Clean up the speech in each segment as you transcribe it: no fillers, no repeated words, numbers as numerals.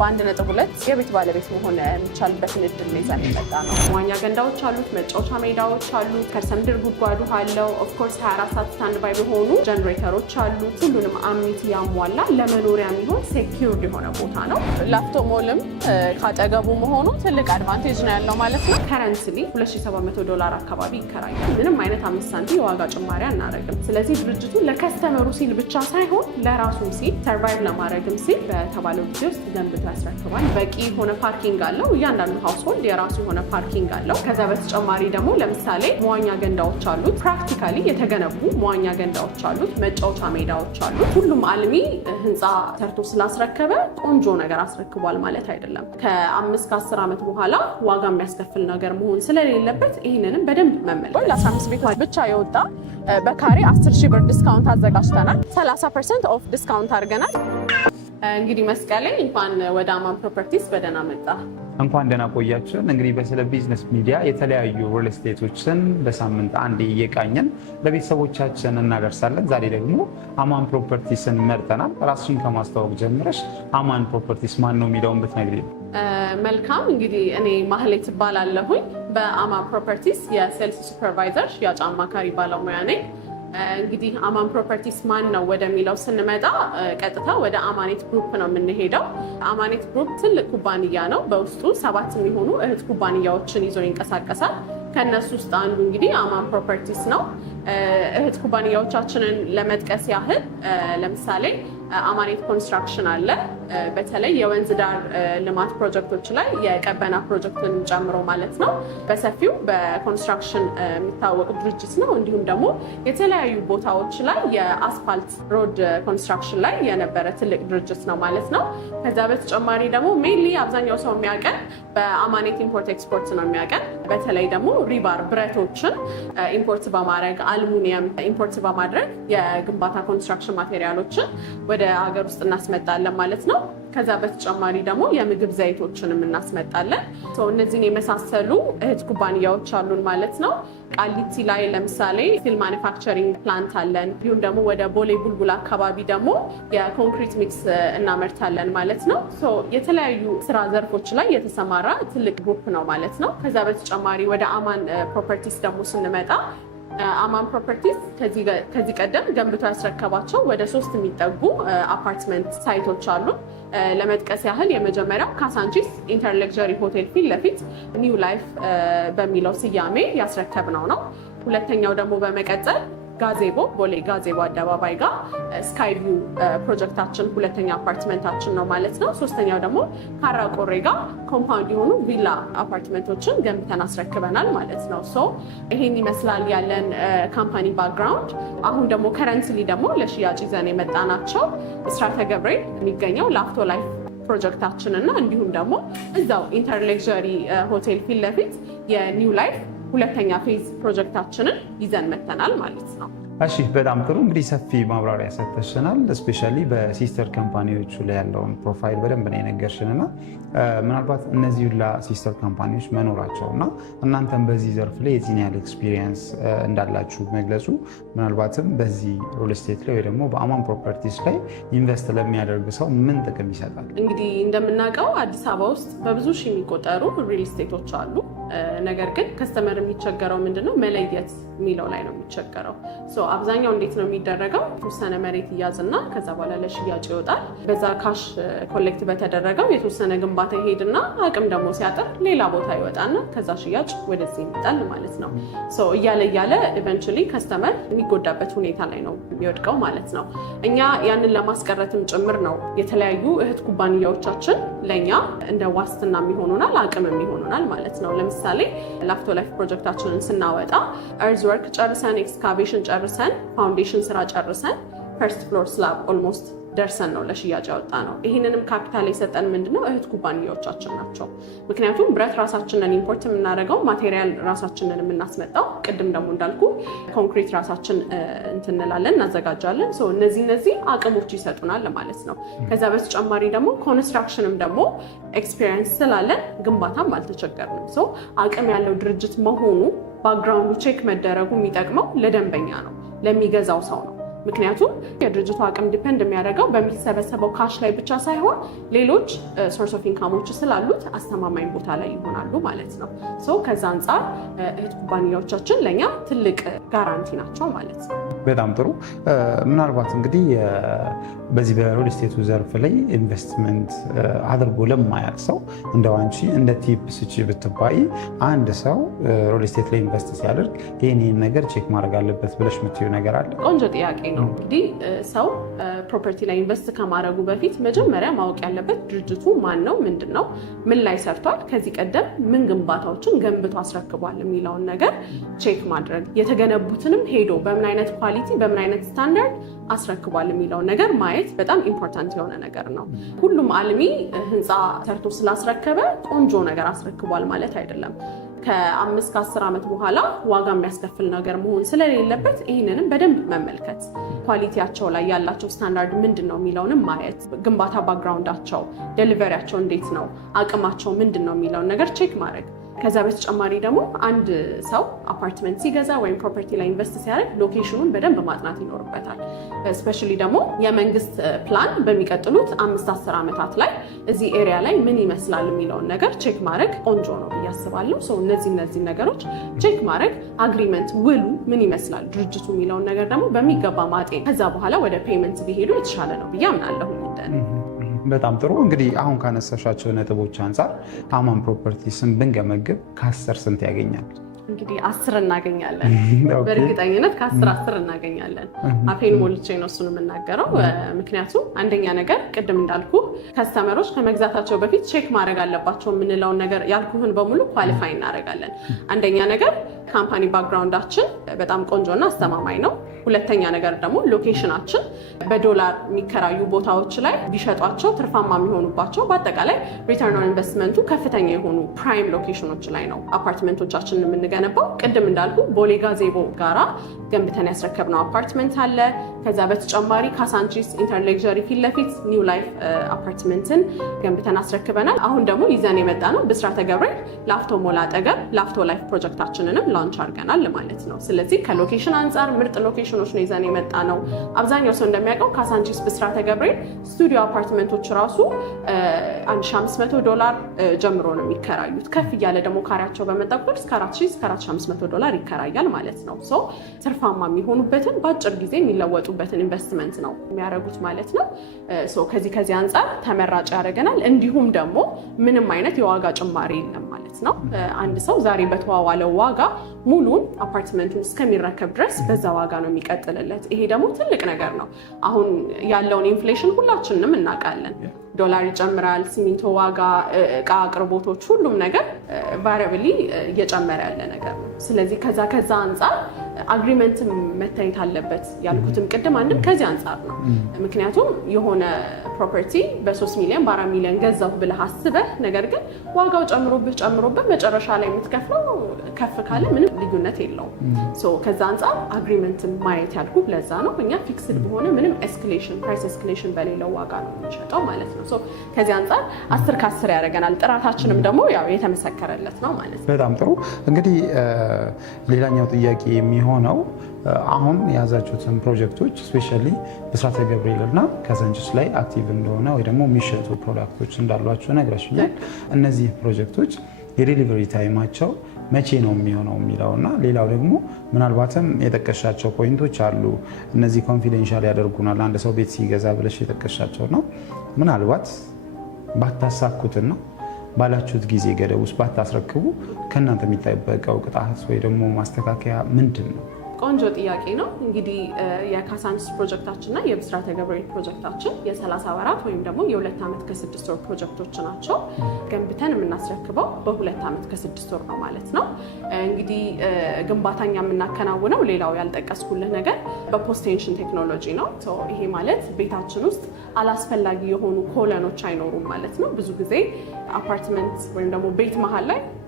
በ1.2 የቤት ባለቤት መሆን የሚቻልበትን እድል ይዘን የመጣ ነው። መዋኛ ገንዳዎች አሉት፣ መጫወቻ ሜዳዎች አሉት፣ ከርሰ ምድር ጉድጓዱ አለው። ኦፍኮርስ 24 ሰዓት ስታንድ ባይ በሆኑ ጀነሬተሮች አሉት። ሁሉንም አሚኒቲ ያሟላ ለመኖሪያ የሚሆን ሴኪዩርድ የሆነ ቦታ ነው። ላፍቶ ሞልም ካጠገቡ መሆኑ ትልቅ አድቫንቴጅ ነው ያለው ማለት ነው። ከረንትሊ $2700 አካባቢ ይከራያል። ምንም አይነት 5 ሳንቲም የዋጋ ጭማሪ አናደርግም። ስለዚህ ድርጅቱ ለከስተመሩ ሲል ብቻ ሳይሆን ለራሱም ሲል ሰርቫይቭ ለማድረግም ሲል በተባለው ጊዜ ውስጥ ገንብቶ ያስረክባል። በቂ የሆነ ፓርኪንግ አለው። እያንዳንዱ ሃውስሆልድ የራሱ የሆነ ፓርኪንግ አለው። ከዛ በተጨማሪ ደግሞ ለምሳሌ መዋኛ ገንዳዎች አሉት። ፕራክቲካሊ የተገነቡ መዋኛ ገንዳዎች አሉት። መጫወቻ ሜዳዎች አሉት። ሁሉም አልሚ ህንፃ ሰርቶ ስላስረከበ ቆንጆ ነገር አስረክቧል ማለት አይደለም። ከ5 እስከ 10 ዓመት በኋላ ዋጋ የሚያስከፍል ነገር መሆን ስለሌለበት ይህንንም በደንብ መመለስ። ለ15 ቤት ብቻ የወጣ በካሬ 10,000 ብር ዲስካውንት አዘጋጅተናል። 30% ኦፍ ዲስካውንት አድርገናል። እንግዲህ መስቀሌ እንኳን ወደ አማን ፕሮፐርቲስ በደህና መጣ። እንኳን ደህና ቆያችሁን። እንግዲህ በስለ ቢዝነስ ሚዲያ የተለያዩ ሪል ስቴቶችን በሳምንት አንዴ እየቃኘን ለቤተሰቦቻችን እናደርሳለን። ዛሬ ደግሞ አማን ፕሮፐርቲስን መርጠናል። ራስሽን ከማስተዋወቅ ጀምረሽ አማን ፕሮፐርቲስ ማን ነው የሚለውን ብትነግሪኝ። መልካም። እንግዲህ እኔ ማህሌት እባላለሁኝ። በአማን ፕሮፐርቲስ የሴልስ ሱፐርቫይዘር ሽያጭ አማካሪ ባለሙያ ነኝ። እንግዲህ አማን ፕሮፐርቲስ ማን ነው ወደሚለው ስንመጣ ቀጥታ ወደ አማኔት ግሩፕ ነው የምንሄደው። አማኔት ግሩፕ ትልቅ ኩባንያ ነው። በውስጡ 7 የሚሆኑ እህት ኩባንያዎችን ይዞ ይንቀሳቀሳል። ከነሱ ውስጥ አንዱ እንግዲህ አማን ፕሮፐርቲስ ነው። እህት ኩባንያዎቻችንን ለመጥቀስ ያህል ለምሳሌ አማኔት ኮንስትራክሽን አለ። በተለይ የወንዝ ዳር ልማት ፕሮጀክቶች ላይ የቀበና ፕሮጀክትን ጨምሮ ማለት ነው በሰፊው በኮንስትራክሽን የሚታወቅ ድርጅት ነው። እንዲሁም ደግሞ የተለያዩ ቦታዎች ላይ የአስፋልት ሮድ ኮንስትራክሽን ላይ የነበረ ትልቅ ድርጅት ነው ማለት ነው። ከዛ በተጨማሪ ደግሞ ሜንሊ አብዛኛው ሰው የሚያውቀን በአማኔት ኢምፖርት ኤክስፖርት ነው የሚያውቀን። በተለይ ደግሞ ሪባር ብረቶችን ኢምፖርት በማድረግ አልሙኒየም ኢምፖርት በማድረግ የግንባታ ኮንስትራክሽን ማቴሪያሎችን ወደ ሀገር ውስጥ እናስመጣለን ማለት ነው። ከዛ በተጨማሪ ደግሞ የምግብ ዘይቶችንም እናስመጣለን። እነዚህን የመሳሰሉ እህት ኩባንያዎች አሉን ማለት ነው። ቃሊቲ ላይ ለምሳሌ ስቲል ማኒፋክቸሪንግ ፕላንት አለን። እንዲሁም ደግሞ ወደ ቦሌ ቡልቡል አካባቢ ደግሞ የኮንክሪት ሚክስ እናመርታለን ማለት ነው። የተለያዩ ስራ ዘርፎች ላይ የተሰማራ ትልቅ ግሩፕ ነው ማለት ነው። ከዛ በተጨማሪ ወደ አማን ፕሮፐርቲስ ደግሞ ስንመጣ አማን ፕሮፐርቲስ ከዚህ ቀደም ገንብቶ ያስረከባቸው ወደ 3 የሚጠጉ አፓርትመንት ሳይቶች አሉ። ለመጥቀስ ያህል የመጀመሪያው ካሳንቺስ ኢንተርሌክዠሪ ሆቴል ፊት ለፊት ኒው ላይፍ በሚለው ስያሜ ያስረከብነው ነው። ሁለተኛው ደግሞ በመቀጠል ጋዜቦ ቦሌ ጋዜቦ አደባባይ ጋር ስካይ ቪው ፕሮጀክታችን ሁለተኛ አፓርትመንታችን ነው ማለት ነው። ሶስተኛው ደግሞ ካራ ቆሬ ጋር ኮምፓውንድ የሆኑ ቪላ አፓርትመንቶችን ገንብተን አስረክበናል ማለት ነው። ይሄን ይመስላል ያለን ካምፓኒ ባክግራውንድ። አሁን ደግሞ ከረንትሊ ደግሞ ለሽያጭ ይዘን የመጣናቸው እስራተ ገብርኤል የሚገኘው ላፍቶ ላይፍ ፕሮጀክታችን እና እንዲሁም ደግሞ እዛው ኢንተርሌክዠሪ ሆቴል ፊት ለፊት የኒው ላይፍ ሁለተኛ ፌዝ ፕሮጀክታችንን ይዘን መተናል ማለት ነው። እሺ፣ በጣም ጥሩ። እንግዲህ ሰፊ ማብራሪያ ሰጥተሽናል። እስፔሻሊ በሲስተር ካምፓኒዎቹ ላይ ያለውን ፕሮፋይል በደንብ ነው የነገርሽን እና ምናልባት እነዚህ ሁላ ሲስተር ካምፓኒዎች መኖራቸው እና እናንተም በዚህ ዘርፍ ላይ የዚህን ያህል ኤክስፒሪየንስ እንዳላችሁ መግለጹ ምናልባትም በዚህ ሪል ስቴት ላይ ወይ ደግሞ በአማን ፕሮፐርቲስ ላይ ኢንቨስት ለሚያደርግ ሰው ምን ጥቅም ይሰጣል? እንግዲህ እንደምናውቀው አዲስ አበባ ውስጥ በብዙ ሺህ የሚቆጠሩ ሪል ስቴቶች አሉ። ነገር ግን ከስተመር የሚቸገረው ምንድነው መለየት የሚለው ላይ ነው የሚቸገረው። አብዛኛው እንዴት ነው የሚደረገው? የተወሰነ መሬት ይያዝና ከዛ በኋላ ለሽያጭ ይወጣል። በዛ ካሽ ኮሌክት በተደረገው የተወሰነ ግንባታ ይሄድና አቅም ደግሞ ሲያጥር ሌላ ቦታ ይወጣና ከዛ ሽያጭ ወደዚህ ይመጣል ማለት ነው። እያለ ኢቨንቹሊ ከስተመር የሚጎዳበት ሁኔታ ላይ ነው የሚወድቀው ማለት ነው። እኛ ያንን ለማስቀረትም ጭምር ነው የተለያዩ እህት ኩባንያዎቻችን ለእኛ እንደ ዋስትና የሚሆኑናል፣ አቅም የሚሆኑናል ማለት ነው። ለምሳሌ ላፍቶ ላይፍ ፕሮጀክታችንን ስናወጣ እርዝ ወርክ ጨርሰን ኤክስካቬሽን ጨርሰን ፋውንዴሽን ስራ ጨርሰን ፈርስት ፍሎር ስላብ ኦልሞስት ደርሰን ነው ለሽያጭ ያወጣ ነው። ይህንንም ካፒታል የሰጠን ምንድነው እህት ኩባንያዎቻችን ናቸው። ምክንያቱም ብረት ራሳችንን ኢምፖርት የምናደርገው፣ ማቴሪያል ራሳችንን የምናስመጣው፣ ቅድም ደግሞ እንዳልኩ ኮንክሪት ራሳችን እንትንላለን እናዘጋጃለን። እነዚህ አቅሞች ይሰጡናል ማለት ነው። ከዛ በተጨማሪ ደግሞ ኮንስትራክሽንም ደግሞ ኤክስፒሪየንስ ስላለን ግንባታም አልተቸገርንም። አቅም ያለው ድርጅት መሆኑ ባክግራውንዱ ቼክ መደረጉ የሚጠቅመው ለደንበኛ ነው፣ ለሚገዛው ሰው ነው። ምክንያቱም የድርጅቱ አቅም ዲፔንድ የሚያደርገው በሚሰበሰበው ካሽ ላይ ብቻ ሳይሆን ሌሎች ሶርስ ኦፍ ኢንካሞች ስላሉት አስተማማኝ ቦታ ላይ ይሆናሉ ማለት ነው። ከዛ አንጻር እህት ኩባንያዎቻችን ለእኛ ትልቅ ጋራንቲ ናቸው ማለት ነው። በጣም ጥሩ። ምናልባት እንግዲህ በዚህ በሪል ስቴቱ ዘርፍ ላይ ኢንቨስትመንት አድርጎ ለማያውቅ ሰው እንደው አንቺ እንደ ቲፕ ስጪ ብትባይ አንድ ሰው ሪል ስቴት ላይ ኢንቨስት ሲያደርግ ይህን ነገር ቼክ ማድረግ አለበት ብለሽ የምትይው ነገር አለ? ቆንጆ ጥያቄ ነው። እንግዲህ ሰው ፕሮፐርቲ ላይ ኢንቨስት ከማድረጉ በፊት መጀመሪያ ማወቅ ያለበት ድርጅቱ ማን ነው፣ ምንድን ነው፣ ምን ላይ ሰርቷል፣ ከዚህ ቀደም ምን ግንባታዎችን ገንብቶ አስረክቧል የሚለውን ነገር ቼክ ማድረግ፣ የተገነቡትንም ሄዶ በምን አይነት ኳሊቲ በምን አይነት ስታንዳርድ አስረክቧል የሚለውን ነገር ማየት በጣም ኢምፖርታንት የሆነ ነገር ነው። ሁሉም አልሚ ህንፃ ሰርቶ ስላስረከበ ቆንጆ ነገር አስረክቧል ማለት አይደለም። ከ5 ከ10 ዓመት በኋላ ዋጋ የሚያስከፍል ነገር መሆን ስለሌለበት ይህንንም በደንብ መመልከት፣ ኳሊቲያቸው ላይ ያላቸው ስታንዳርድ ምንድን ነው የሚለውንም ማየት፣ ግንባታ ባክግራውንዳቸው፣ ዴሊቨሪያቸው እንዴት ነው፣ አቅማቸው ምንድን ነው የሚለውን ነገር ቼክ ማድረግ። ከዛ በተጨማሪ ደግሞ አንድ ሰው አፓርትመንት ሲገዛ ወይም ፕሮፐርቲ ላይ ኢንቨስት ሲያደርግ ሎኬሽኑን በደንብ ማጥናት ይኖርበታል። ስፔሻሊ ደግሞ የመንግስት ፕላን በሚቀጥሉት 5-10 ዓመታት ላይ እዚህ ኤሪያ ላይ ምን ይመስላል የሚለውን ነገር ቼክ ማድረግ ቆንጆ ነው ብዬ አስባለሁ። እነዚህ ነገሮች ቼክ ማድረግ፣ አግሪመንት ውሉ ምን ይመስላል ድርጅቱ የሚለውን ነገር ደግሞ በሚገባ ማጤን፣ ከዛ በኋላ ወደ ፔመንት ቢሄዱ የተሻለ ነው ብዬ አምናለሁ። በጣም ጥሩ። እንግዲህ አሁን ካነሳሻቸው ነጥቦች አንጻር አማን ፕሮፐርቲስን ብንገመግብ ከ10 ስንት ያገኛል? እንግዲህ 10 እናገኛለን። በእርግጠኝነት ከ10 እናገኛለን። አፌን ሞልቼ ነው እሱን የምናገረው። ምክንያቱም አንደኛ ነገር ቅድም እንዳልኩ ከስተመሮች ከመግዛታቸው በፊት ቼክ ማድረግ አለባቸው የምንለውን ነገር ያልኩህን በሙሉ ኳሊፋይ እናደርጋለን። አንደኛ ነገር ካምፓኒ ባክግራውንዳችን በጣም ቆንጆና አስተማማኝ ነው። ሁለተኛ ነገር ደግሞ ሎኬሽናችን በዶላር የሚከራዩ ቦታዎች ላይ ቢሸጧቸው ትርፋማ የሚሆኑባቸው፣ በአጠቃላይ ሪተርን ኦን ኢንቨስትመንቱ ከፍተኛ የሆኑ ፕራይም ሎኬሽኖች ላይ ነው አፓርትመንቶቻችንን የምንገነባው። ቅድም እንዳልኩ ቦሌ ጋዜቦ ጋራ ገንብተን ያስረከብነው አፓርትመንት አለ። ከዛ በተጨማሪ ካሳንቺስ ኢንተርሌክዠሪ ፊት ለፊት ኒው ላይፍ አፓርትመንትን ገንብተን አስረክበናል። አሁን ደግሞ ይዘን የመጣ ነው ብስራተ ገብርኤል ላፍቶ ሞላ አጠገብ ላፍቶ ላይፍ ፕሮጀክታችንንም ላንች አድርገናል ማለት ነው። ስለዚህ ከሎኬሽን አንጻር ምርጥ ሎኬሽኖች ነው ይዘን የመጣ ነው። አብዛኛው ሰው እንደሚያውቀው ካሳንቺስ ብስራተ ገብርኤል ስቱዲዮ አፓርትመንቶች ራሱ $1,500 ጀምሮ ነው የሚከራዩት። ከፍ እያለ ደግሞ ካሬያቸው በመጣ ቁጥር እስከ $4,000-4,500 ይከራያል ማለት ነው። ትርፋማ የሚሆኑበትን በአጭር ጊዜ የሚለወጡበትን ኢንቨስትመንት ነው የሚያደርጉት ማለት ነው። ከዚህ አንጻር ተመራጭ ያደርገናል። እንዲሁም ደግሞ ምንም አይነት የዋጋ ጭማሪ የለም ማለት ነው። አንድ ሰው ዛሬ በተዋዋለው ዋጋ ሙሉን አፓርትመንቱን እስከሚረከብ ድረስ በዛ ዋጋ ነው የሚቀጥልለት። ይሄ ደግሞ ትልቅ ነገር ነው። አሁን ያለውን ኢንፍሌሽን ሁላችንም እናውቃለን። ዶላር ይጨምራል፣ ሲሚንቶ ዋጋ፣ እቃ አቅርቦቶች፣ ሁሉም ነገር ቫሪያብሊ እየጨመረ ያለ ነገር ነው። ስለዚህ ከዛ አንጻር አግሪመንትም መታየት አለበት ያልኩትም ቅድም አንድም ከዚህ አንጻር ነው። ምክንያቱም የሆነ ፕሮፐርቲ በ3 ሚሊዮን በ4 ሚሊዮን ገዛሁ ብለህ አስበህ ነገር ግን ዋጋው ጨምሮብህ መጨረሻ ላይ የምትከፍለው ከፍ ካለ ምንም ልዩነት የለውም። ከዛ አንጻር አግሪመንትም ማየት ያልኩ ለዛ ነው። እኛ ፊክስድ በሆነ ምንም ፕራይስ ኤስክሌሽን በሌለው ዋጋ ነው የምንሸጠው ማለት ነው። ከዚህ አንጻር 10 ከ10 ያደርገናል። ጥራታችንም ደግሞ ያው የተመሰከረለት ነው ማለት ነው። በጣም ጥሩ። እንግዲህ ሌላኛው ጥያቄ የሚሆነው አሁን የያዛችሁትን ፕሮጀክቶች ስፔሻሊ ብስራተ ገብርኤል እና ካዛንቺስ ላይ አክቲቭ እንደሆነ ወይ ደግሞ የሚሸጡ ፕሮዳክቶች እንዳሏቸው ነግረሽኛል። እነዚህ ፕሮጀክቶች የዴሊቨሪ ታይማቸው መቼ ነው የሚሆነው የሚለው እና ሌላው ደግሞ ምናልባትም የጠቀሻቸው ፖይንቶች አሉ። እነዚህ ኮንፊደንሻል ያደርጉናል አንድ ሰው ቤት ሲገዛ ብለሽ የጠቀሻቸው ነው። ምናልባት ባታሳኩትና ባላችሁት ጊዜ ገደብ ውስጥ ባታስረክቡ ከእናንተ የሚጠበቀው ቅጣት ወይ ደግሞ ማስተካከያ ምንድን ነው? ቆንጆ ጥያቄ ነው። እንግዲህ የካሳንቺስ ፕሮጀክታችንና የብስራተ ገብርኤል ፕሮጀክታችን የ30 ወራት ወይም ደግሞ የ2 ዓመት ከ6 ወር ፕሮጀክቶች ናቸው። ገንብተን የምናስረክበው በ2 ዓመት ከ6 ወር ነው ማለት ነው። እንግዲህ ግንባታኛ የምናከናውነው ሌላው ያልጠቀስኩልህ ነገር በፖስቴንሽን ቴክኖሎጂ ነው። ይሄ ማለት ቤታችን ውስጥ አላስፈላጊ የሆኑ ኮለኖች አይኖሩም ማለት ነው። ብዙ ጊዜ አፓርትመንት ወይም ደግሞ ቤት መሀል ላይ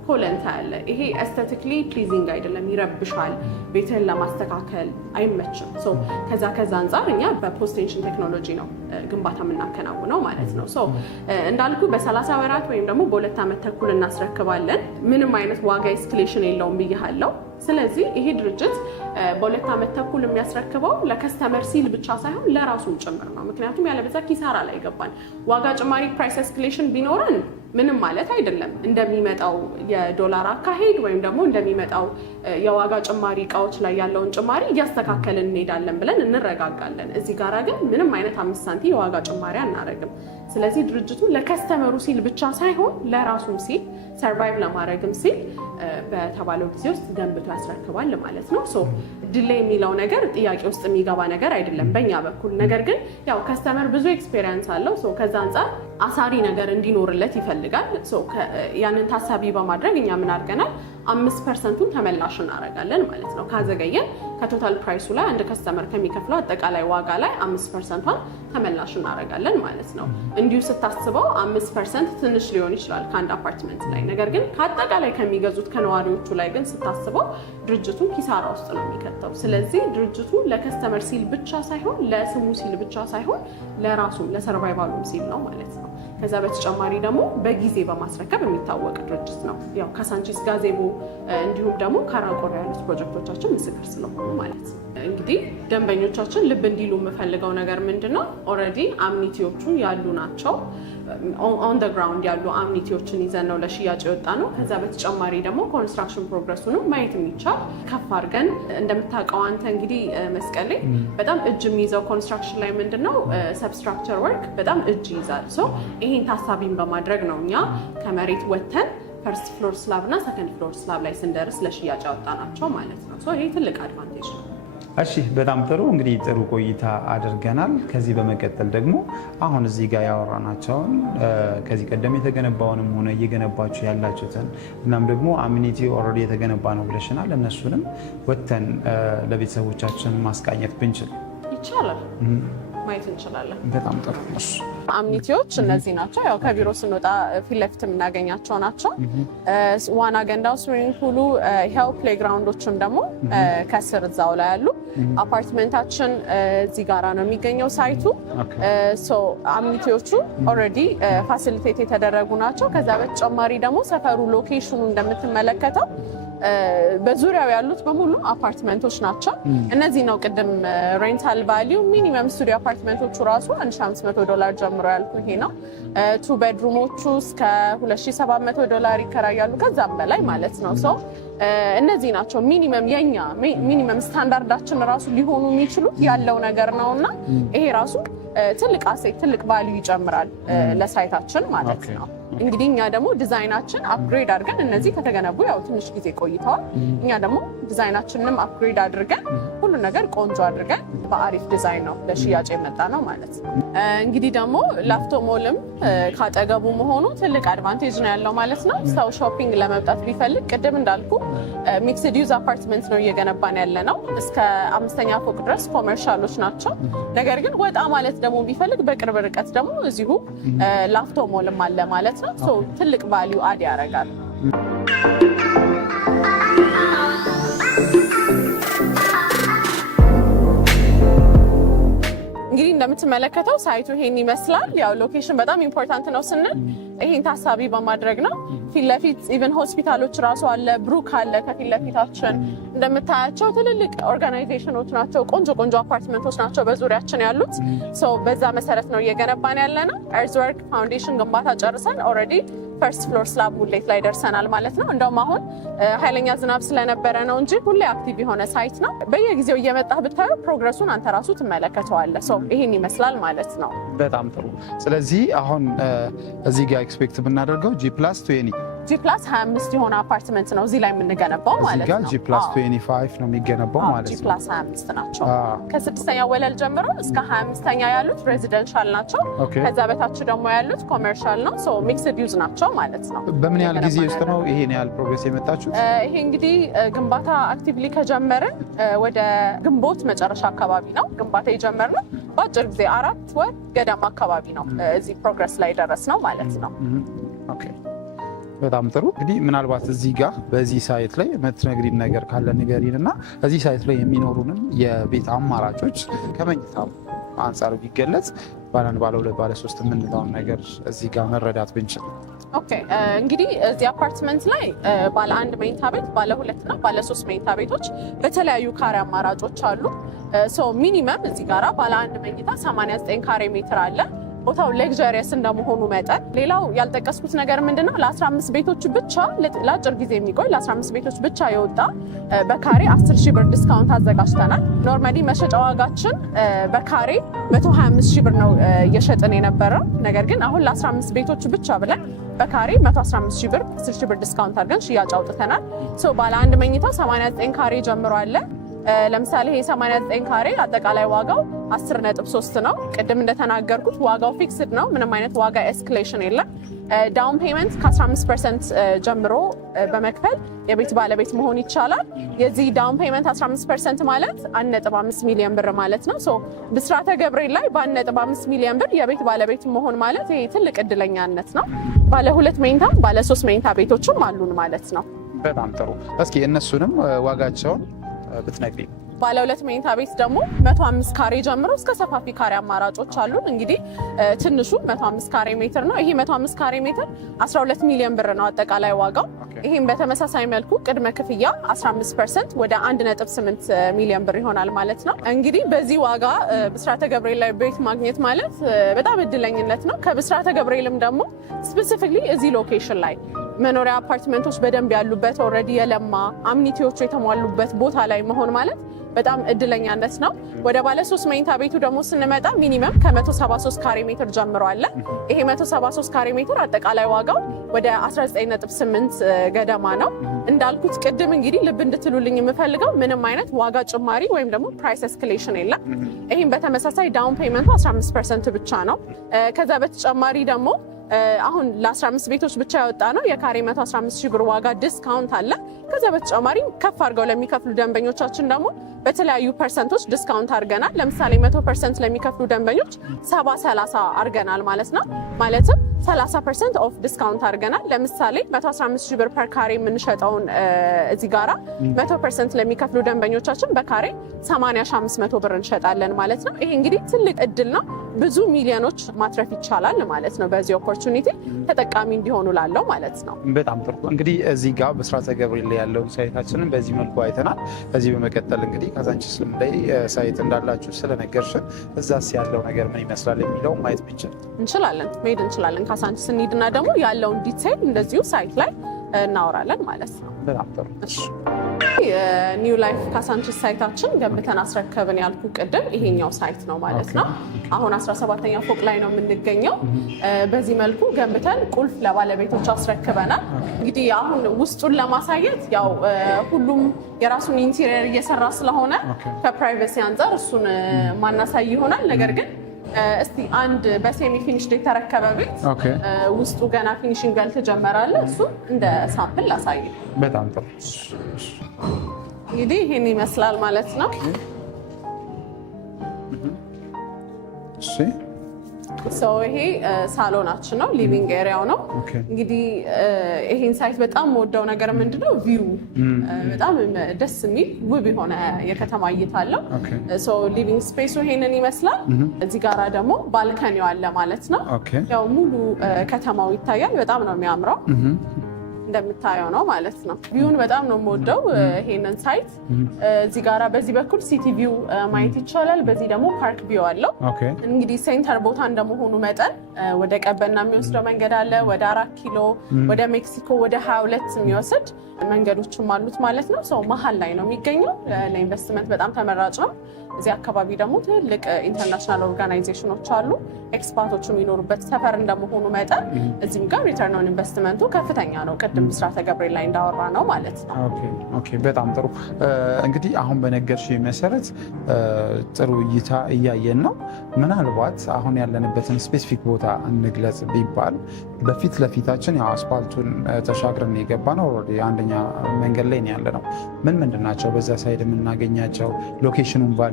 ኮለንታ ያለ ይሄ ኤስቴቲክሊ ፕሊዚንግ አይደለም፣ ይረብሻል፣ ቤትህን ለማስተካከል አይመችም። ከዛ አንጻር እኛ በፖስት ቴንሽን ቴክኖሎጂ ነው ግንባታ የምናከናውነው ማለት ነው። እንዳልኩ በ30 ወራት ወይም ደግሞ በ2 ዓመት ተኩል እናስረክባለን። ምንም አይነት ዋጋ ኤስክሌሽን የለውም ብያለሁ። ስለዚህ ይሄ ድርጅት በ2 ዓመት ተኩል የሚያስረክበው ለከስተመር ሲል ብቻ ሳይሆን ለራሱም ጭምር ነው። ምክንያቱም ያለበዛ ኪሳራ ላይ ገባን። ዋጋ ጭማሪ ፕራይስ ኤስክሌሽን ቢኖረን ምንም ማለት አይደለም። እንደሚመጣው የዶላር አካሄድ ወይም ደግሞ እንደሚመጣው የዋጋ ጭማሪ እቃዎች ላይ ያለውን ጭማሪ እያስተካከልን እንሄዳለን ብለን እንረጋጋለን። እዚህ ጋር ግን ምንም አይነት 5 ሳንቲም የዋጋ ጭማሪ አናደርግም። ስለዚህ ድርጅቱ ለከስተመሩ ሲል ብቻ ሳይሆን ለራሱም ሲል ሰርቫይቭ ለማድረግም ሲል በተባለው ጊዜ ውስጥ ገንብቶ ያስረክባል ማለት ነው። ድሌይ የሚለው ነገር ጥያቄ ውስጥ የሚገባ ነገር አይደለም በእኛ በኩል። ነገር ግን ያው ከስተመር ብዙ ኤክስፔሪየንስ አለው። ከዛ አንጻር አሳሪ ነገር እንዲኖርለት ይፈልጋል። ያንን ታሳቢ በማድረግ እኛ ምን አድርገናል? 5%ቱን ተመላሽ እናደርጋለን ማለት ነው። ካዘገየን ከቶታል ፕራይሱ ላይ አንድ ከስተመር ከሚከፍለው አጠቃላይ ዋጋ ላይ 5%ቷን ተመላሽ እናደርጋለን ማለት ነው። እንዲሁ ስታስበው 5% ትንሽ ሊሆን ይችላል ከአንድ አፓርትመንት ላይ። ነገር ግን ከአጠቃላይ ከሚገዙት ከነዋሪዎቹ ላይ ግን ስታስበው ድርጅቱን ኪሳራ ውስጥ ነው የሚከተው። ስለዚህ ድርጅቱ ለከስተመር ሲል ብቻ ሳይሆን ለስሙ ሲል ብቻ ሳይሆን ለራሱም ለሰርቫይቫሉም ሲል ነው ማለት ነው። ከዛ በተጨማሪ ደግሞ በጊዜ በማስረከብ የሚታወቅ ድርጅት ነው። ያው ካሳንቺስ፣ ጋዜቦ እንዲሁም ደግሞ ካራቆሬ ያሉት ፕሮጀክቶቻችን ምስክር ስለሆኑ ማለት ነው። እንግዲህ ደንበኞቻችን ልብ እንዲሉ የምፈልገው ነገር ምንድነው? ኦልሬዲ አምኒቲዎቹ ያሉ ናቸው። ኦን ደ ግራውንድ ያሉ አምኒቲዎችን ይዘን ነው ለሽያጭ የወጣ ነው። ከዛ በተጨማሪ ደግሞ ኮንስትራክሽን ፕሮግረሱንም ማየት የሚቻል ከፍ አድርገን እንደምታውቀው አንተ እንግዲህ መስቀሌ በጣም እጅ የሚይዘው ኮንስትራክሽን ላይ ምንድነው ሰብስትራክቸር ወርክ በጣም እጅ ይይዛል። ይሄን ታሳቢን በማድረግ ነው እኛ ከመሬት ወተን ፈርስት ፍሎር ስላብ እና ሰከንድ ፍሎር ስላብ ላይ ስንደርስ ለሽያጭ ያወጣናቸው ማለት ነው። ይሄ ትልቅ አድቫንቴጅ ነው። እሺ በጣም ጥሩ። እንግዲህ ጥሩ ቆይታ አድርገናል። ከዚህ በመቀጠል ደግሞ አሁን እዚህ ጋር ያወራናቸውን ከዚህ ቀደም የተገነባውንም ሆነ እየገነባችሁ ያላችሁትን እናም ደግሞ አሚኒቲ ኦልሬዲ የተገነባ ነው ብለሽናል። እነሱንም ወተን ለቤተሰቦቻችን ማስቃኘት ብንችል ይቻላል፣ ማየት እንችላለን። በጣም ጥሩ። አምኒቲዎች እነዚህ ናቸው። ያው ከቢሮ ስንወጣ ፊት ለፊት የምናገኛቸው ናቸው። ዋና ገንዳው፣ ስዊሚንግ ፑሉ፣ ሄል ፕሌግራውንዶችም ደግሞ ከስር እዛው ላይ ያሉ። አፓርትመንታችን እዚህ ጋራ ነው የሚገኘው ሳይቱ። አምኒቲዎቹ ኦልሬዲ ፋሲሊቴት የተደረጉ ናቸው። ከዛ በተጨማሪ ደግሞ ሰፈሩ ሎኬሽኑ እንደምትመለከተው በዙሪያው ያሉት በሙሉ አፓርትመንቶች ናቸው። እነዚህ ነው ቅድም ሬንታል ቫሊዩ ሚኒመም ስቱዲዮ አፓርትመንቶቹ ራሱ $1500 ጀምሮ ያልኩ ይሄ ነው። 2 ቤድሩሞቹ እስከ $2700 ይከራያሉ፣ ከዛም በላይ ማለት ነው። እነዚህ ናቸው ሚኒመም የኛ ሚኒመም ስታንዳርዳችን ራሱ ሊሆኑ የሚችሉት ያለው ነገር ነውና ይሄ ራሱ ትልቅ አሴት ትልቅ ቫሊዩ ይጨምራል ለሳይታችን ማለት ነው። እንግዲህ እኛ ደግሞ ዲዛይናችን አፕግሬድ አድርገን እነዚህ ከተገነቡ ያው ትንሽ ጊዜ ቆይተዋል። እኛ ደግሞ ዲዛይናችንንም አፕግሬድ አድርገን ሁሉ ነገር ቆንጆ አድርገን በአሪፍ ዲዛይን ነው ለሽያጭ የመጣ ነው ማለት ነው። እንግዲህ ደግሞ ላፍቶ ሞልም ካጠገቡ መሆኑ ትልቅ አድቫንቴጅ ነው ያለው ማለት ነው። ሰው ሾፒንግ ለመምጣት ቢፈልግ ቅድም እንዳልኩ ሚክስድ ዩዝ አፓርትመንት ነው እየገነባን ያለ ነው። እስከ 5ኛ ፎቅ ድረስ ኮመርሻሎች ናቸው። ነገር ግን ወጣ ማለት ደግሞ ቢፈልግ በቅርብ ርቀት ደግሞ እዚሁ ላፍቶ ሞልም አለ ማለት ነው። ትልቅ ቫሊዩ አድ ያደርጋል። እንግዲህ እንደምትመለከተው ሳይቱ ይሄን ይመስላል። ያው ሎኬሽን በጣም ኢምፖርታንት ነው ስንል ይሄን ታሳቢ በማድረግ ነው። ፊት ለፊት ኢቨን ሆስፒታሎች ራሱ አለ፣ ብሩክ አለ ከፊት ለፊታችን። እንደምታያቸው ትልልቅ ኦርጋናይዜሽኖች ናቸው። ቆንጆ ቆንጆ አፓርትመንቶች ናቸው በዙሪያችን ያሉት። በዛ መሰረት ነው እየገነባን ያለ ነው። ኤርዝወርክ ፋውንዴሽን ግንባታ ጨርሰን ኦልሬዲ ፈርስት ፍሎር ስላብ ሙሌት ላይ ደርሰናል ማለት ነው። እንደውም አሁን ኃይለኛ ዝናብ ስለነበረ ነው እንጂ ሁሌ አክቲቭ የሆነ ሳይት ነው። በየጊዜው እየመጣህ ብታየው ፕሮግረሱን አንተ ራሱ ትመለከተዋለህ። ይሄን ይመስላል ማለት ነው። በጣም ጥሩ። ስለዚህ አሁን እዚህ ጋር ኤክስፔክት ብናደርገው G+20 G+25 የሆነ አፓርትመንት ነው እዚህ ላይ የምንገነባው ማለት ነው። እዚህ ጋር G+25 ነው የሚገነባው ማለት ነው። G+25 ናቸው። ከ6ኛ ወለል ጀምሮ እስከ 25ኛ ያሉት ሬዚደንሻል ናቸው። ከዛ በታች ደግሞ ያሉት ኮመርሻል ነው። ሚክስድ ዩዝ ናቸው ማለት ነው። በምን ያህል ጊዜ ውስጥ ነው ይሄን ያህል ፕሮግሬስ የመጣችሁት? ይሄ እንግዲህ ግንባታ አክቲቭሊ ከጀመርን ወደ ግንቦት መጨረሻ አካባቢ ነው ግንባታ የጀመርነው። በአጭር ጊዜ 4 ወር ገደማ አካባቢ ነው እዚህ ፕሮግረስ ላይ ደረስ ነው ማለት ነው። በጣም ጥሩ። እንግዲህ ምናልባት እዚህ ጋር በዚህ ሳይት ላይ የምትነግሪን ነገር ካለ ንገሪን እና እዚህ ሳይት ላይ የሚኖሩንን የቤት አማራጮች ከመኝታ አንጻር ቢገለጽ ባለ አንድ፣ ባለ ሁለት፣ ባለ ሶስት የምንለውን ነገር እዚህ ጋር መረዳት ብንችል። ኦኬ እንግዲህ እዚህ አፓርትመንት ላይ ባለ አንድ መኝታ ቤት፣ ባለ ሁለት እና ባለ ሶስት መኝታ ቤቶች በተለያዩ ካሬ አማራጮች አሉ። ሚኒመም እዚህ ጋራ ባለ አንድ መኝታ 89 ካሬ ሜትር አለ። ቦታው ሌክዠሪየስ እንደመሆኑ መጠን ሌላው ያልጠቀስኩት ነገር ምንድነው ለ15 ቤቶች ብቻ ለአጭር ጊዜ የሚቆይ ለ15 ቤቶች ብቻ የወጣ በካሬ 10,000 ብር ዲስካውንት አዘጋጅተናል። ኖርማሊ መሸጫ ዋጋችን በካሬ 125,000 ብር ነው እየሸጥን የነበረው። ነገር ግን አሁን ለ15 ቤቶች ብቻ ብለን በካሬ 115,000 ብር 10,000 ብር ዲስካውንት አድርገን ሽያጭ አውጥተናል። ባለ አንድ መኝታ 89 ካሬ ጀምሮ አለ። ለምሳሌ ይሄ 89 ካሬ አጠቃላይ ዋጋው 10.3 ነው። ቅድም እንደተናገርኩት ዋጋው ፊክስድ ነው። ምንም አይነት ዋጋ ኤስክሌሽን የለም። ዳውን ፔመንት ከ15% ጀምሮ በመክፈል የቤት ባለቤት መሆን ይቻላል። የዚህ ዳውን ፔመንት 15% ማለት 1.5 ሚሊዮን ብር ማለት ነው። ብስራተ ገብርኤል ላይ በ1.5 ሚሊዮን ብር የቤት ባለቤት መሆን ማለት ይሄ ትልቅ እድለኛነት ነው። ባለ ሁለት መኝታ፣ ባለ ሶስት መኝታ ቤቶችም አሉን ማለት ነው። በጣም ጥሩ። እስኪ እነሱንም ዋጋቸውን ብትነግሪኝ። ባለ ሁለት መኝታ ቤት ደግሞ 105 ካሬ ጀምሮ እስከ ሰፋፊ ካሬ አማራጮች አሉን። እንግዲህ ትንሹ 105 ካሬ ሜትር ነው። ይሄ 105 ካሬ ሜትር 12 ሚሊዮን ብር ነው አጠቃላይ ዋጋው። ይሄም በተመሳሳይ መልኩ ቅድመ ክፍያ 15% ወደ 1.8 ሚሊዮን ብር ይሆናል ማለት ነው። እንግዲህ በዚህ ዋጋ ብስራተ ገብርኤል ላይ ቤት ማግኘት ማለት በጣም እድለኝነት ነው። ከብስራተ ገብርኤልም ደግሞ ስፔሲፊክሊ እዚህ ሎኬሽን ላይ መኖሪያ አፓርትመንቶች በደንብ ያሉበት ኦልሬዲ የለማ አምኒቲዎቹ የተሟሉበት ቦታ ላይ መሆን ማለት በጣም እድለኛነት ነው። ወደ ባለ 3 መኝታ ቤቱ ደግሞ ስንመጣ ሚኒመም ከ173 ካሬ ሜትር ጀምሮ አለ። ይሄ 173 ካሬ ሜትር አጠቃላይ ዋጋው ወደ 19.8 ገደማ ነው። እንዳልኩት ቅድም እንግዲህ ልብ እንድትሉልኝ የምፈልገው ምንም አይነት ዋጋ ጭማሪ ወይም ደግሞ ፕራይስ ኤስካሌሽን የለም። ይህም በተመሳሳይ ዳውን ፔመንቱ 15% ብቻ ነው። ከዛ በተጨማሪ ደግሞ አሁን ለ15 ቤቶች ብቻ ያወጣ ነው የካሬ 115,000 ብር ዋጋ ዲስካውንት አለ። ከዛ በተጨማሪ ከፍ አድርገው ለሚከፍሉ ደንበኞቻችን ደግሞ በተለያዩ ፐርሰንቶች ዲስካውንት አድርገናል። ለምሳሌ 100% ለሚከፍሉ ደንበኞች 70-30 አድርገናል ማለት ነው። ማለትም 30% ኦፍ ዲስካውንት አድርገናል። ለምሳሌ 115,000 ብር ፐር ካሬ የምንሸጠውን እዚህ ጋራ 100% ለሚከፍሉ ደንበኞቻችን በካሬ 80,500 ብር እንሸጣለን ማለት ነው። ይሄ እንግዲህ ትልቅ እድል ነው። ብዙ ሚሊዮኖች ማትረፍ ይቻላል ማለት ነው። በዚህ ኦፖርቹኒቲ ተጠቃሚ እንዲሆኑ ላለው ማለት ነው። በጣም ጥሩ። እንግዲህ እዚህ ጋር ብስራተ ገብርኤል ላይ ያለውን ሳይታችንን በዚህ መልኩ አይተናል። ከዚህ በመቀጠል እንግዲህ ካዛንቺስም ላይ ሳይት እንዳላችሁ ስለነገርሽን እዛስ ያለው ነገር ምን ይመስላል የሚለው ማየት ብንችል እንችላለን፣ መሄድ እንችላለን። ካዛንቺስ እንሂድና ደግሞ ያለውን ዲቴይል እንደዚሁ ሳይት ላይ እናወራለን ማለት ነው። በጣም ጥሩ። ኒው ላይፍ ካዛንቺስ ሳይታችን ገንብተን አስረከብን ያልኩ ቅድም ይሄኛው ሳይት ነው ማለት ነው። አሁን 17ኛ ፎቅ ላይ ነው የምንገኘው። በዚህ መልኩ ገንብተን ቁልፍ ለባለቤቶች አስረክበናል። እንግዲህ አሁን ውስጡን ለማሳየት ያው ሁሉም የራሱን ኢንቴሪየር እየሰራ ስለሆነ ከፕራይቬሲ አንጻር እሱን ማናሳይ ይሆናል። ነገር ግን እስቲ አንድ በሴሚ ፊኒሽድ የተረከበ ቤት ውስጡ ገና ፊኒሽንግ ያልተጀመረ እሱ እንደ ሳምፕል ላሳይ። በጣም ጥሩ። እንግዲህ ይህን ይመስላል ማለት ነው። ይሄ ሳሎናችን ነው፣ ሊቪንግ ኤሪያው ነው። እንግዲህ ይሄን ሳይት በጣም የምወደው ነገር ምንድነው ቪው በጣም ደስ የሚል ውብ የሆነ የከተማ እይታ አለው። ሊቪንግ ስፔሱ ይሄንን ይመስላል። እዚህ ጋራ ደግሞ ባልከኒው አለ ማለት ነው። ያው ሙሉ ከተማው ይታያል። በጣም ነው የሚያምረው። እንደምታየው ነው ማለት ነው። ቪውን በጣም ነው የምወደው ይሄንን ሳይት። እዚህ ጋራ በዚህ በኩል ሲቲ ቪው ማየት ይቻላል። በዚህ ደግሞ ፓርክ ቪው አለው። እንግዲህ ሴንተር ቦታ እንደመሆኑ መጠን ወደ ቀበና የሚወስደው መንገድ አለ። ወደ 4 ኪሎ፣ ወደ ሜክሲኮ፣ ወደ 22 የሚወስድ መንገዶችም አሉት ማለት ነው። ሰው መሀል ላይ ነው የሚገኘው። ለኢንቨስትመንት በጣም ተመራጭ ነው። እዚህ አካባቢ ደግሞ ትልቅ ኢንተርናሽናል ኦርጋናይዜሽኖች አሉ፣ ኤክስፓቶች የሚኖሩበት ሰፈር እንደመሆኑ መጠን እዚህም ጋር ሪተርን ኦን ኢንቨስትመንቱ ከፍተኛ ነው። ቅድም ብስራተ ገብርኤል ላይ እንዳወራ ነው ማለት ነው። በጣም ጥሩ። እንግዲህ አሁን በነገርሽ መሰረት ጥሩ እይታ እያየን ነው። ምናልባት አሁን ያለንበትን ስፔሲፊክ ቦታ እንግለጽ ቢባል በፊት ለፊታችን ያው አስፓልቱን ተሻግረን የገባ ነው። አንደኛ መንገድ ላይ ያለ ነው። ምንድን ናቸው በዛ ሳይድ የምናገኛቸው ሎኬሽኑን ቫልዩ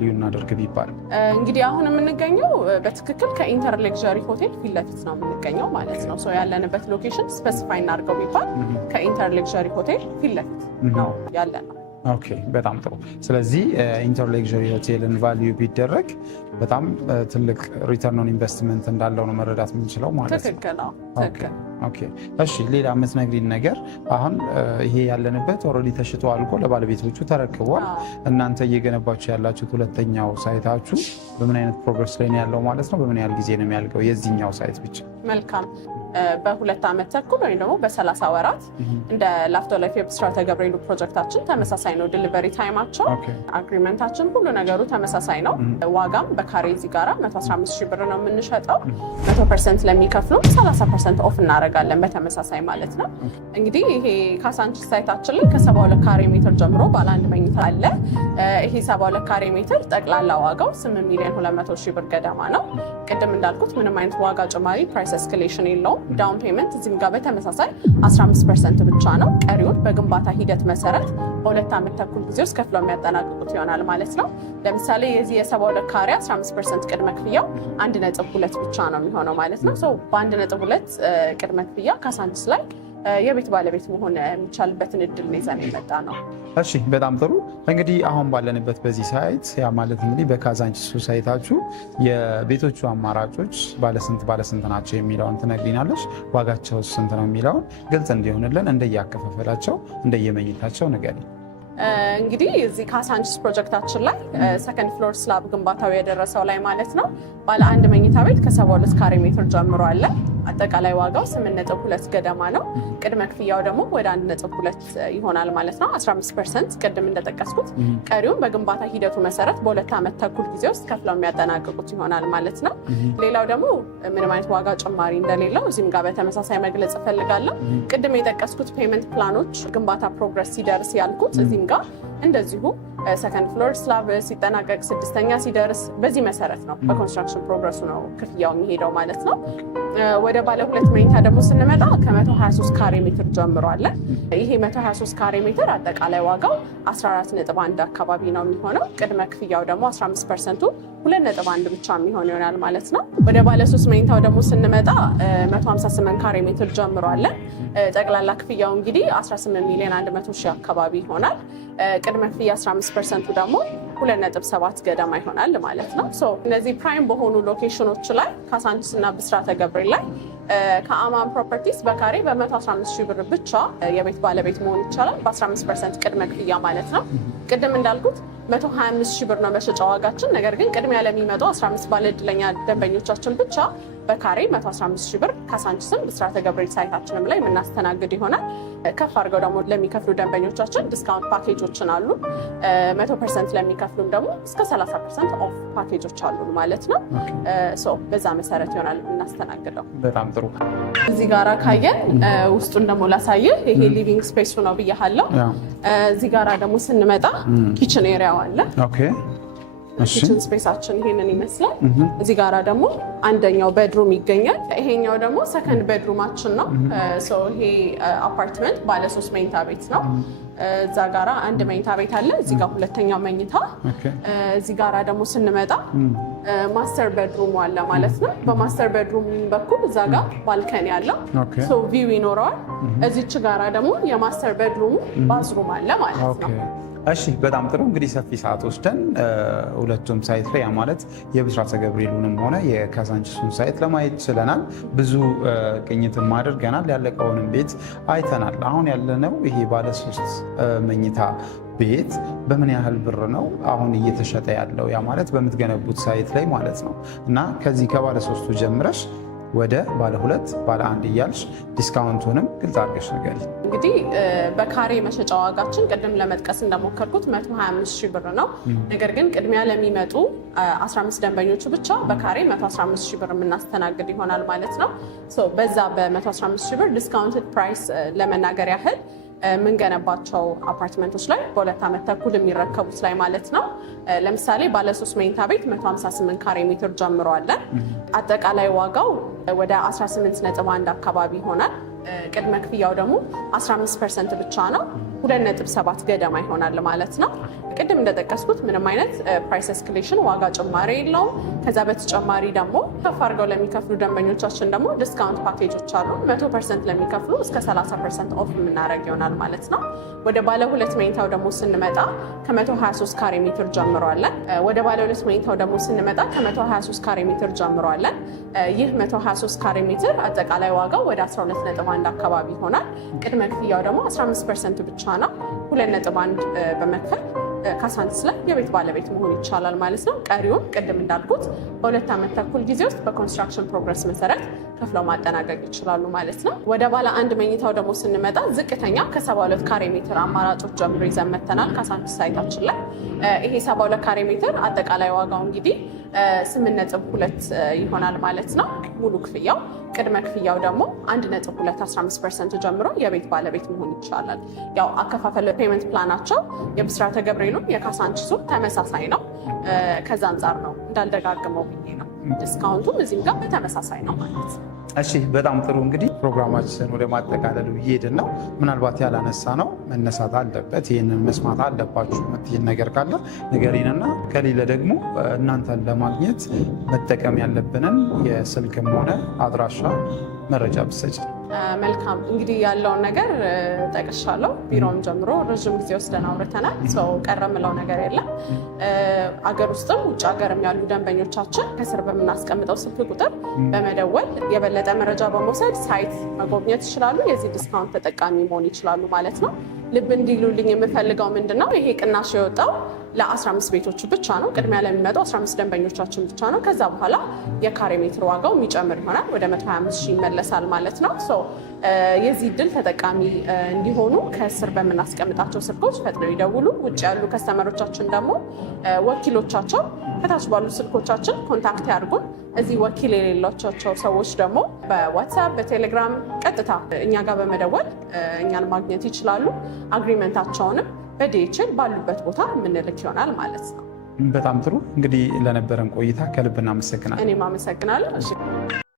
እናደርግ ቢባል? እንግዲህ አሁን የምንገኘው በትክክል ከኢንተር ሌክዠሪ ሆቴል ፊት ለፊት ነው የምንገኘው ማለት ነው። ያለንበት ሎኬሽን ስፔሲፋይ እናድርገው ቢባል ከኢንተር ሌክዠሪ ሆቴል ፊት ለፊት ነው ያለነው። ኦኬ በጣም ጥሩ። ስለዚህ ኢንተር ሌክዠሪ ሆቴልን ቫልዩ ቢደረግ በጣም ትልቅ ሪተርን ኦን ኢንቨስትመንት እንዳለው ነው መረዳት የምንችለው ማለት ነው። ትክክል ነው። ኦኬ እሺ፣ ሌላ የምትነግሪን ነገር አሁን ይሄ ያለንበት ኦልሬዲ ተሽጦ አልቆ ለባለቤቶቹ ተረክቧል። እናንተ እየገነባችሁ ያላችሁት ሁለተኛው ሳይታችሁ በምን አይነት ፕሮግረስ ላይ ነው ያለው ማለት ነው? በምን ያህል ጊዜ ነው የሚያልቀው የዚህኛው ሳይት ብቻ? መልካም በ2 ዓመት ተኩል ወይም ደግሞ በ30 ወራት እንደ ላፍቶ ላይፍ የብስራተ ገብርኤሉ ፕሮጀክታችን ተመሳሳይ ነው። ዲሊቨሪ ታይማቸው፣ አግሪመንታችን፣ ሁሉ ነገሩ ተመሳሳይ ነው። ዋጋም በካሬ እዚህ ጋራ 115,000 ብር ነው የምንሸጠው። 100% ለሚከፍሉ 30% ኦፍ እናደርጋለን በተመሳሳይ ማለት ነው። እንግዲህ ይሄ ካሳንቺስ ሳይታችን ላይ ከ72 ካሬ ሜትር ጀምሮ ባለ 1 መኝታ አለ። ይሄ 72 ካሬ ሜትር ጠቅላላ ዋጋው 8,200,000 ብር ገደማ ነው። ቅድም እንዳልኩት ምንም አይነት ዋጋ ጭማሪ ፕራይስ ኤስካሌሽን የለውም። ዳውን ፔመንት እዚህም ጋር በተመሳሳይ 15% ብቻ ነው። ቀሪውን በግንባታ ሂደት መሰረት በ2 ዓመት ተኩል ጊዜ ውስጥ ከፍለው የሚያጠናቅቁት ይሆናል ማለት ነው። ለምሳሌ የዚህ የ72 ካሬ 15% ቅድመ ክፍያው 1.2 ብቻ ነው የሚሆነው ማለት ነው። በ1.2 ቅድመ ክፍያ ካሳንቺስ ላይ የቤት ባለቤት መሆን የሚቻልበትን እድል ይዘን የመጣ ነው። እሺ በጣም ጥሩ። እንግዲህ አሁን ባለንበት በዚህ ሳይት ያ ማለት እንግዲህ በካዛንቺስ ሳይታችሁ የቤቶቹ አማራጮች ባለስንት ናቸው የሚለውን ትነግሪናለች። ዋጋቸው ስንት ነው የሚለውን ግልጽ እንዲሆንልን እንደየአከፋፈላቸው እንደየመኝታቸው ንገሪ። እንግዲህ እዚህ ካሳንቺስ ፕሮጀክታችን ላይ ሰከንድ ፍሎር ስላብ ግንባታው የደረሰው ላይ ማለት ነው ባለ 1 መኝታ ቤት ከ72 ካሬ ሜትር ጀምሮ አለ። አጠቃላይ ዋጋው 8.2 ገደማ ነው። ቅድመ ክፍያው ደግሞ ወደ 1.2 ይሆናል ማለት ነው። 15% ቅድም እንደጠቀስኩት፣ ቀሪውን በግንባታ ሂደቱ መሰረት በ2 ዓመት ተኩል ጊዜ ውስጥ ከፍለው የሚያጠናቅቁት ይሆናል ማለት ነው። ሌላው ደግሞ ምንም አይነት ዋጋ ጭማሪ እንደሌለው እዚህም ጋር በተመሳሳይ መግለጽ እፈልጋለሁ። ቅድም የጠቀስኩት ፔመንት ፕላኖች ግንባታ ፕሮግረስ ሲደርስ ያልኩት እዚህም ጋር እንደዚሁ ሰከንድ ፍሎር ስላብ ሲጠናቀቅ 6ኛ ሲደርስ በዚህ መሰረት ነው በኮንስትራክሽን ፕሮግረሱ ነው ክፍያው የሚሄደው ማለት ነው። ወደ ባለ 2 መኝታ ደግሞ ስንመጣ ከ123 ካሬ ሜትር ጀምሮ አለ። ይሄ 123 ካሬ ሜትር አጠቃላይ ዋጋው 14.1 አካባቢ ነው የሚሆነው። ቅድመ ክፍያው ደግሞ 15%ቱ 2.1 ብቻ የሚሆን ይሆናል ማለት ነው። ወደ ባለ 3 መኝታው ደግሞ ስንመጣ 158 ካሬ ሜትር ጀምሮ አለ። ጠቅላላ ክፍያው እንግዲህ 18,100,000 አካባቢ ይሆናል። ቅድመ ክፍያ 15%ቱ ደግሞ 2.7 ገደማ ይሆናል ማለት ነው። እነዚህ ፕራይም በሆኑ ሎኬሽኖች ላይ ካሳንቺስ እና ብስራተ ገብርኤል ላይ ከአማን ፕሮፐርቲስ በካሬ በ115,000 ብር ብቻ የቤት ባለቤት መሆን ይቻላል። በ15% ቅድመ ክፍያ ማለት ነው። ቅድም እንዳልኩት 125,000 ብር ነው መሸጫ ዋጋችን። ነገር ግን ቅድሚያ ለሚመጡ 15 ባለ ዕድለኛ ደንበኞቻችን ብቻ በካሬ 115,000 ብር ካሳንቺስም ብስራተ ገብርኤል ሳይታችንም ላይ የምናስተናግድ ይሆናል። ከፍ አድርገው ደግሞ ለሚከፍሉ ደንበኞቻችን ዲስካውንት ፓኬጆችን አሉ። 100% ለሚከፍሉም ደግሞ እስከ 30% ኦፍ ፓኬጆች አሉ ማለት ነው። በዛ መሰረት ይሆናል የምናስተናግደው። በጣም ጥሩ። እዚህ ጋራ ካየን ውስጡን ደግሞ ላሳይህ። ይሄ ሊቪንግ ስፔሱ ነው ብያለሁ። እዚህ ጋራ ደግሞ ስንመጣ ኪችን ኤሪያው አለ። ኪችን ስፔሳችን ይሄንን ይመስላል። እዚህ ጋራ ደግሞ አንደኛው ቤድሩም ይገኛል። ይሄኛው ደግሞ ሰከንድ ቤድሩማችን ነው። ይሄ አፓርትመንት ባለ 3 መኝታ ቤት ነው። እዛ ጋራ 1 መኝታ ቤት አለ። እዚህ ጋር ሁለተኛው መኝታ። እዚህ ጋራ ደግሞ ስንመጣ ማስተር ቤድሩም አለ ማለት ነው። በማስተር ቤድሩም በኩል እዛ ጋር ባልከኒ አለው፣ ቪው ይኖረዋል። እዚች ጋራ ደግሞ የማስተር ቤድሩሙ ባዝሩም አለ ማለት ነው። እሺ በጣም ጥሩ። እንግዲህ ሰፊ ሰዓት ወስደን ሁለቱም ሳይት ላይ ማለት የብስራተ ገብርኤሉንም ሆነ የካዛንቺሱን ሳይት ለማየት ችለናል። ብዙ ቅኝትም አድርገናል። ያለቀውንም ቤት አይተናል። አሁን ያለነው ይሄ ባለ 3 መኝታ ቤት በምን ያህል ብር ነው አሁን እየተሸጠ ያለው? ያ ማለት በምትገነቡት ሳይት ላይ ማለት ነው። እና ከዚህ ከባለ 3ቱ ጀምረሽ ወደ ባለ 2 ባለ 1 እያልሽ ዲስካውንቱንም ግልጽ አድርገሽ ንገሪ። እንግዲህ በካሬ መሸጫ ዋጋችን ቅድም ለመጥቀስ እንደሞከርኩት 125,000 ብር ነው። ነገር ግን ቅድሚያ ለሚመጡ 15 ደንበኞቹ ብቻ በካሬ 115,000 ብር የምናስተናግድ ይሆናል ማለት ነው። በዛ በ115,000 ብር ዲስካውንትድ ፕራይስ ለመናገር ያህል የምንገነባቸው አፓርትመንቶች ላይ በ2 ዓመት ተኩል የሚረከቡት ላይ ማለት ነው። ለምሳሌ ባለ 3 መኝታ ቤት 158 ካሬ ሜትር ጀምሮ አለን። አጠቃላይ ዋጋው ወደ 18.1 አካባቢ ይሆናል። ቅድመ ክፍያው ደግሞ 15% ብቻ ነው። 2.7 ገደማ ይሆናል ማለት ነው። ቅድም እንደጠቀስኩት ምንም አይነት ፕራይስ ኤስካሌሽን ዋጋ ጭማሪ የለውም። ከዛ በተጨማሪ ደግሞ ከፍ አድርገው ለሚከፍሉ ደንበኞቻችን ደግሞ ዲስካውንት ፓኬጆች አሉ። 100% ለሚከፍሉ እስከ 30% ኦፍ የምናደርግ ይሆናል ማለት ነው። ወደ ባለ 2 መኝታው ደግሞ ስንመጣ ከ123 ካሬ ሜትር ጀምሯለን። ወደ ባለ 2 መኝታው ደግሞ ስንመጣ ከ123 ካሬ ሜትር ጀምሯለን። ይህ 123 ካሬ ሜትር አጠቃላይ ዋጋው ወደ 12.1 አካባቢ ይሆናል። ቅድመ ክፍያው ደግሞ 15% ብቻ ነው። 2.1 በመክፈል ካሳንቺስ ላይ የቤት ባለቤት መሆን ይቻላል ማለት ነው። ቀሪውን ቅድም እንዳልኩት በ2 ዓመት ተኩል ጊዜ ውስጥ በኮንስትራክሽን ፕሮግረስ መሰረት ከፍለው ማጠናቀቅ ይችላሉ ማለት ነው። ወደ ባለ 1 መኝታው ደግሞ ስንመጣ ዝቅተኛ ከ72 ካሬ ሜትር አማራጮች ጀምሮ ይዘን መጥተናል ካሳንቺስ ሳይታችን ላይ። ይሄ 72 ካሬ ሜትር አጠቃላይ ዋጋው እንግዲህ 8.2 ይሆናል ማለት ነው ሙሉ ክፍያው። ቅድመ ክፍያው ደግሞ 1.2 15% ጀምሮ የቤት ባለቤት መሆን ይቻላል። ያው አከፋፈል ፔመንት ፕላናቸው የብስራተ ገብርኤሉም የካሳንቺሱ ተመሳሳይ ነው። ከዛ አንጻር ነው እንዳልደጋግመው ብዬ ነው። ዲስካውንቱም እዚህም ጋር በተመሳሳይ ነው ማለት ነው። እሺ በጣም ጥሩ። እንግዲህ ፕሮግራማችን ወደ ማጠቃለሉ እየሄድን ነው። ምናልባት ያላነሳ ነው መነሳት አለበት፣ ይህንን መስማት አለባችሁ የምትይን ነገር ካለ ንገሪንና ከሌለ ደግሞ እናንተን ለማግኘት መጠቀም ያለብንን የስልክም ሆነ አድራሻ መረጃ ብትሰጪን። መልካም እንግዲህ ያለውን ነገር ጠቅሻለሁ። ቢሮውን ጀምሮ ረዥም ጊዜ ወስደን አውርተናል። ሰው ቀረ ምለው ነገር የለም። አገር ውስጥም ውጭ ሀገርም ያሉ ደንበኞቻችን ከስር በምናስቀምጠው ስልክ ቁጥር በመደወል የበለጠ መረጃ በመውሰድ ሳይት መጎብኘት ይችላሉ። የዚህ ዲስካውንት ተጠቃሚ መሆን ይችላሉ ማለት ነው። ልብ እንዲሉልኝ የምፈልገው ምንድነው ይሄ ቅናሽ የወጣው ለ15 ቤቶች ብቻ ነው። ቅድሚያ ለሚመጡ 15 ደንበኞቻችን ብቻ ነው። ከዛ በኋላ የካሬ ሜትር ዋጋው የሚጨምር ይሆናል፣ ወደ 125,000 ይመለሳል ማለት ነው። የዚህ እድል ተጠቃሚ እንዲሆኑ ከስር በምናስቀምጣቸው ስልኮች ፈጥነው ይደውሉ። ውጭ ያሉ ከስተመሮቻችን ደግሞ ወኪሎቻቸው ከታች ባሉ ስልኮቻችን ኮንታክት ያድርጉን። እዚህ ወኪል የሌላቸው ሰዎች ደግሞ በዋትሳፕ በቴሌግራም ቀጥታ እኛ ጋር በመደወል እኛን ማግኘት ይችላሉ። አግሪመንታቸውንም በዲኤችኤል ባሉበት ቦታ የምንልክ ይሆናል ማለት ነው። በጣም ጥሩ። እንግዲህ ለነበረን ቆይታ ከልብ እናመሰግናለን። እኔም አመሰግናለሁ።